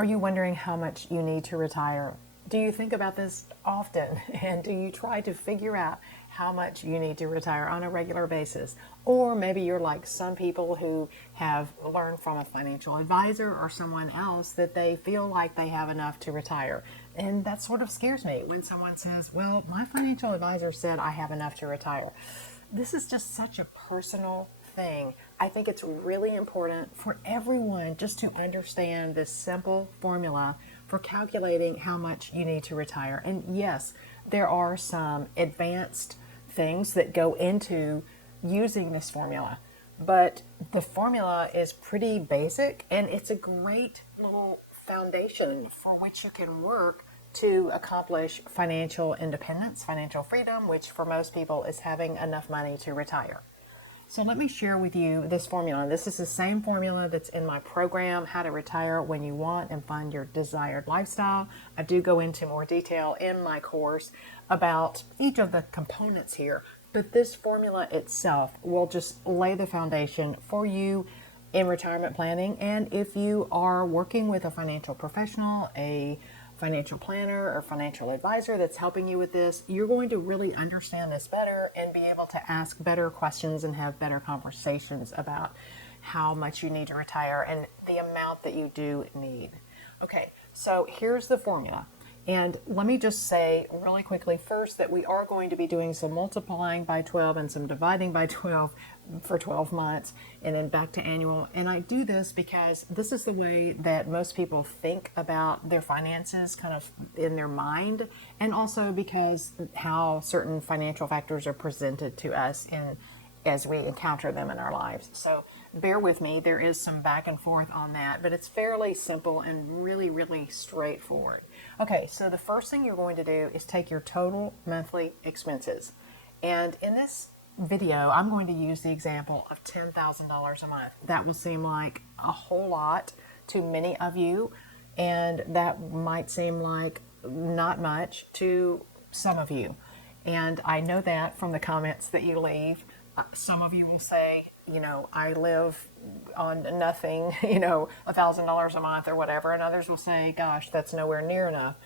Are you wondering how much you need to retire? Do you think about this often? And do you try to figure out how much you need to retire on a regular basis? Or maybe you're like some people who have learned from a financial advisor or someone else that they feel like they have enough to retire. And that sort of scares me when someone says, well, my financial advisor said I have enough to retire. This is just such a personal thing. I think it's really important for everyone just to understand this simple formula for calculating how much you need to retire. And yes, there are some advanced things that go into using this formula, but the formula is pretty basic and it's a great little foundation for which you can work to accomplish financial independence, financial freedom, which for most people is having enough money to retire. So let me share with you this formula. This is the same formula that's in my program, How to Retire When You Want and Fund Your Desired Lifestyle. I do go into more detail in my course about each of the components here, but this formula itself will just lay the foundation for you in retirement planning. And if you are working with a financial professional, a financial planner or financial advisor that's helping you with this, you're going to really understand this better and be able to ask better questions and have better conversations about how much you need to retire and the amount that you do need. Okay, so here's the formula. And let me just say really quickly first that we are going to be doing some multiplying by 12 and some dividing by 12 for 12 months and then back to annual. And I do this because this is the way that most people think about their finances kind of in their mind, and also because how certain financial factors are presented to us as we encounter them in our lives. So bear with me, there is some back and forth on that, but it's fairly simple and really, really straightforward. Okay, so the first thing you're going to do is take your total monthly expenses. And in this video, I'm going to use the example of $10,000 a month. That will seem like a whole lot to many of you, and that might seem like not much to some of you. And I know that from the comments that you leave. Some of you will say, I live on nothing, $1,000 a month or whatever. And others will say, gosh, that's nowhere near enough.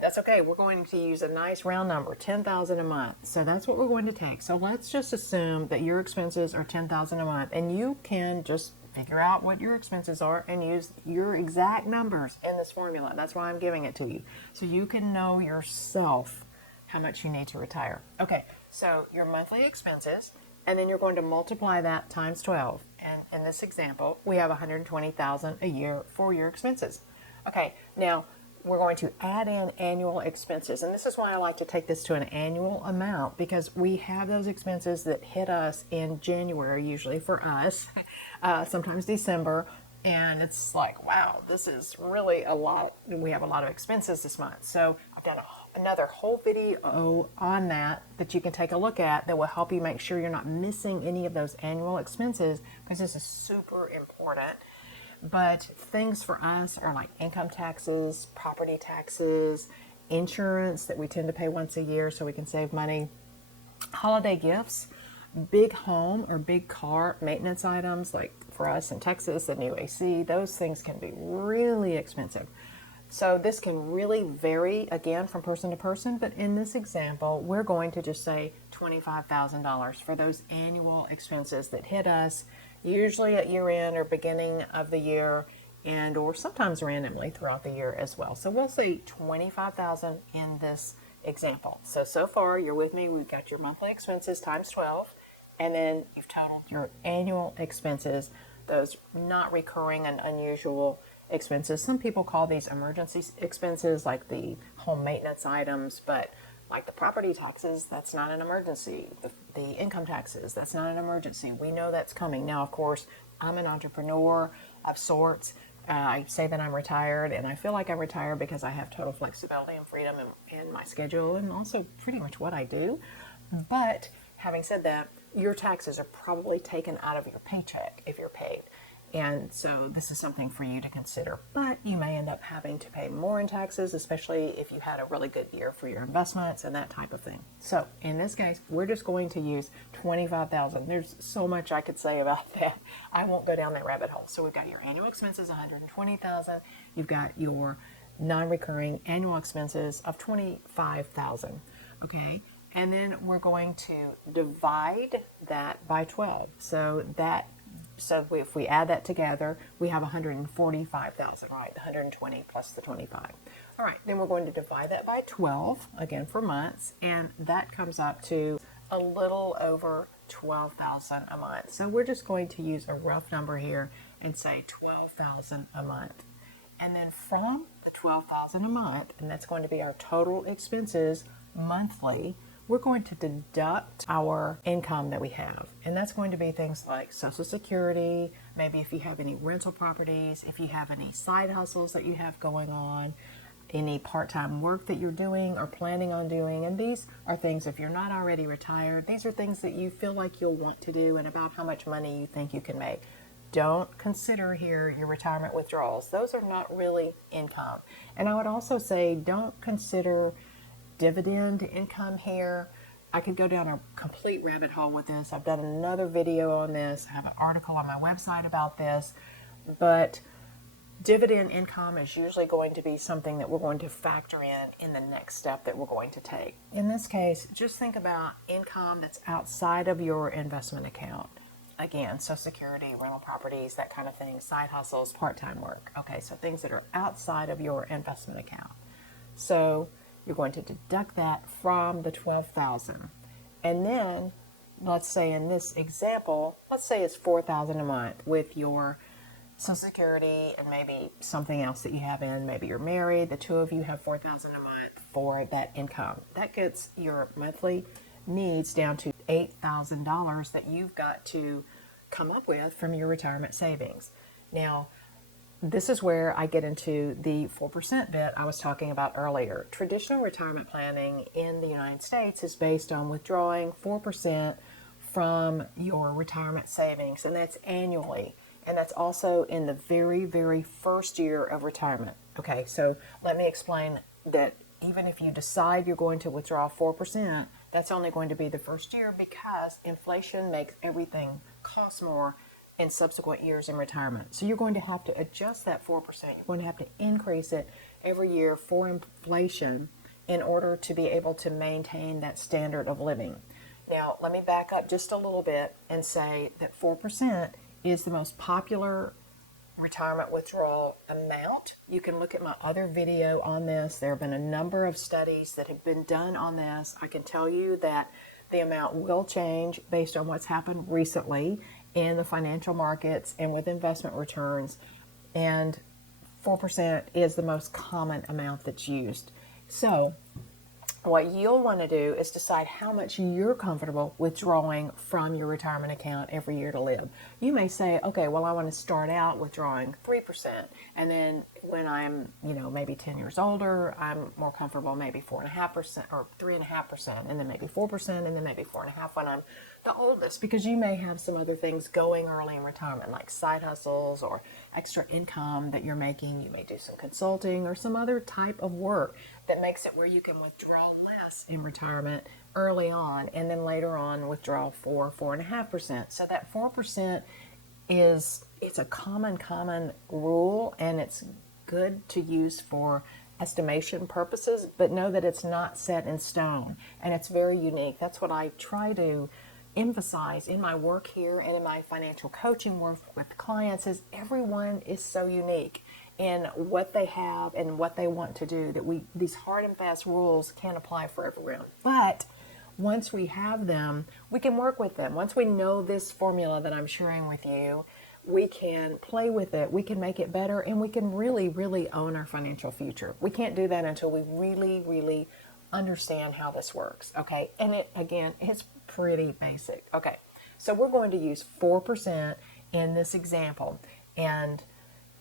That's okay. We're going to use a nice round number, $10,000 a month. So that's what we're going to take. So let's just assume that your expenses are $10,000 a month, and you can just figure out what your expenses are and use your exact numbers in this formula. That's why I'm giving it to you. So you can know yourself how much you need to retire. Okay, so your monthly expenses, and then you're going to multiply that times 12. And in this example, we have $120,000 a year for your expenses. Okay, now we're going to add in annual expenses. And this is why I like to take this to an annual amount, because we have those expenses that hit us in January, usually for us, sometimes December. And it's like, wow, this is really a lot. We have a lot of expenses this month. So I've done another whole video on that you can take a look at that will help you make sure you're not missing any of those annual expenses, because this is super important. But things for us are like income taxes, property taxes, insurance that we tend to pay once a year so we can save money, holiday gifts, big home or big car maintenance items, like for us in Texas, the new AC, those things can be really expensive. So this can really vary, again, from person to person, but in this example, we're going to just say $25,000 for those annual expenses that hit us, usually at year end or beginning of the year, and or sometimes randomly throughout the year as well. So we'll say $25,000 in this example. So far you're with me. We've got your monthly expenses times 12, and then you've totaled your annual expenses, those not recurring and unusual expenses. Some people call these emergency expenses, like the home maintenance items, but like the property taxes, that's not an emergency. The income taxes, that's not an emergency. We know that's coming. Now, of course, I'm an entrepreneur of sorts. I say that I'm retired, and I feel like I'm retired because I have total flexibility and freedom in my schedule and also pretty much what I do. But having said that, your taxes are probably taken out of your paycheck if you're paid. And so this is something for you to consider, but you may end up having to pay more in taxes, especially if you had a really good year for your investments and that type of thing. So in this case, we're just going to use $25,000. There's so much I could say about that. I won't go down that rabbit hole. So we've got your annual expenses, $120,000. You've got your non-recurring annual expenses of $25,000. Okay. And then we're going to divide that by 12. So if we add that together, we have 145,000, right? The 120 plus the 25. All right, then we're going to divide that by 12, again for months, and that comes up to a little over 12,000 a month. So we're just going to use a rough number here and say 12,000 a month. And then from the 12,000 a month, and that's going to be our total expenses monthly, we're going to deduct our income that we have. And that's going to be things like Social Security, maybe if you have any rental properties, if you have any side hustles that you have going on, any part-time work that you're doing or planning on doing. And these are things, if you're not already retired, these are things that you feel like you'll want to do and about how much money you think you can make. Don't consider here your retirement withdrawals. Those are not really income. And I would also say don't consider dividend income here. I could go down a complete rabbit hole with this. I've done another video on this. I have an article on my website about this. But dividend income is usually going to be something that we're going to factor in the next step that we're going to take. In this case, just think about income that's outside of your investment account. Again, Social Security, rental properties, that kind of thing, side hustles, part-time work. Okay, so things that are outside of your investment account. So you're going to deduct that from the 12,000. And then, let's say in this example, let's say it's 4,000 a month with your Social Security and maybe something else that you have in. Maybe you're married, the two of you have 4,000 a month for that income. That gets your monthly needs down to $8,000 that you've got to come up with from your retirement savings. Now, this is where I get into the 4% bit I was talking about earlier. Traditional retirement planning in the United States is based on withdrawing 4% from your retirement savings, and that's annually. And that's also in the very, very first year of retirement. Okay, so let me explain that even if you decide you're going to withdraw 4%, that's only going to be the first year because inflation makes everything cost more in subsequent years in retirement. So you're going to have to adjust that 4%. You're going to have to increase it every year for inflation in order to be able to maintain that standard of living. Now, let me back up just a little bit and say that 4% is the most popular retirement withdrawal amount. You can look at my other video on this. There have been a number of studies that have been done on this. I can tell you that the amount will change based on what's happened recently in the financial markets and with investment returns. And 4% is the most common amount that's used. So what you'll want to do is decide how much you're comfortable withdrawing from your retirement account every year to live. You may say, okay, well, I want to start out withdrawing 3%. And then when I'm, maybe 10 years older, I'm more comfortable maybe 4.5% or 3.5%, and then maybe 4%, and then maybe 4.5% when I'm the oldest, because you may have some other things going early in retirement, like side hustles or extra income that you're making. You may do some consulting or some other type of work that makes it where you can withdraw less in retirement early on, and then later on withdraw 4.5%. So that 4% it's a common rule, and it's good to use for estimation purposes, but know that it's not set in stone, and it's very unique. That's what I try to emphasize in my work here and in my financial coaching work with clients, is everyone is so unique in what they have and what they want to do, that these hard and fast rules can't apply for everyone. But once we have them, we can work with them. Once we know this formula that I'm sharing with you, we can play with it, we can make it better, and we can really, really own our financial future. We can't do that until we really, really understand how this works, okay? And it's pretty basic. Okay, so we're going to use 4% in this example. And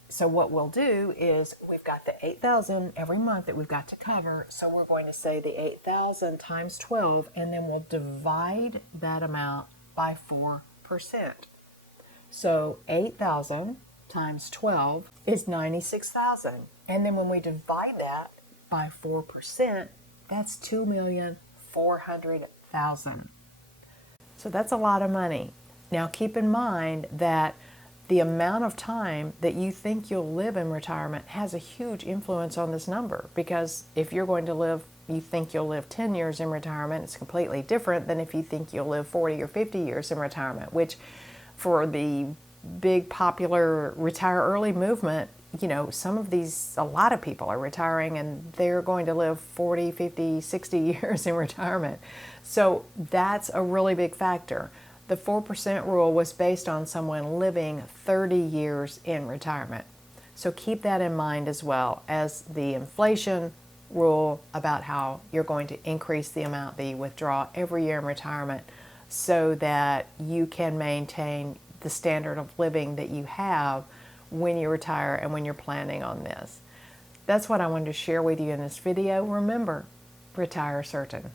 so what we'll do is we've got the 8,000 every month that we've got to cover. So we're going to say the 8,000 times 12, and then we'll divide that amount by 4%. So 8,000 times 12 is 96,000. And then when we divide that by 4%, that's 2,400,000. So that's a lot of money. Now keep in mind that the amount of time that you think you'll live in retirement has a huge influence on this number, because if you're going to live, you think you'll live 10 years in retirement, it's completely different than if you think you'll live 40 or 50 years in retirement, which for the big popular retire early movement, you know, a lot of people are retiring and they're going to live 40, 50, 60 years in retirement. So that's a really big factor. The 4% rule was based on someone living 30 years in retirement. So keep that in mind as well as the inflation rule about how you're going to increase the amount that you withdraw every year in retirement so that you can maintain the standard of living that you have when you retire and when you're planning on this. That's what I wanted to share with you in this video. Remember, retire certain.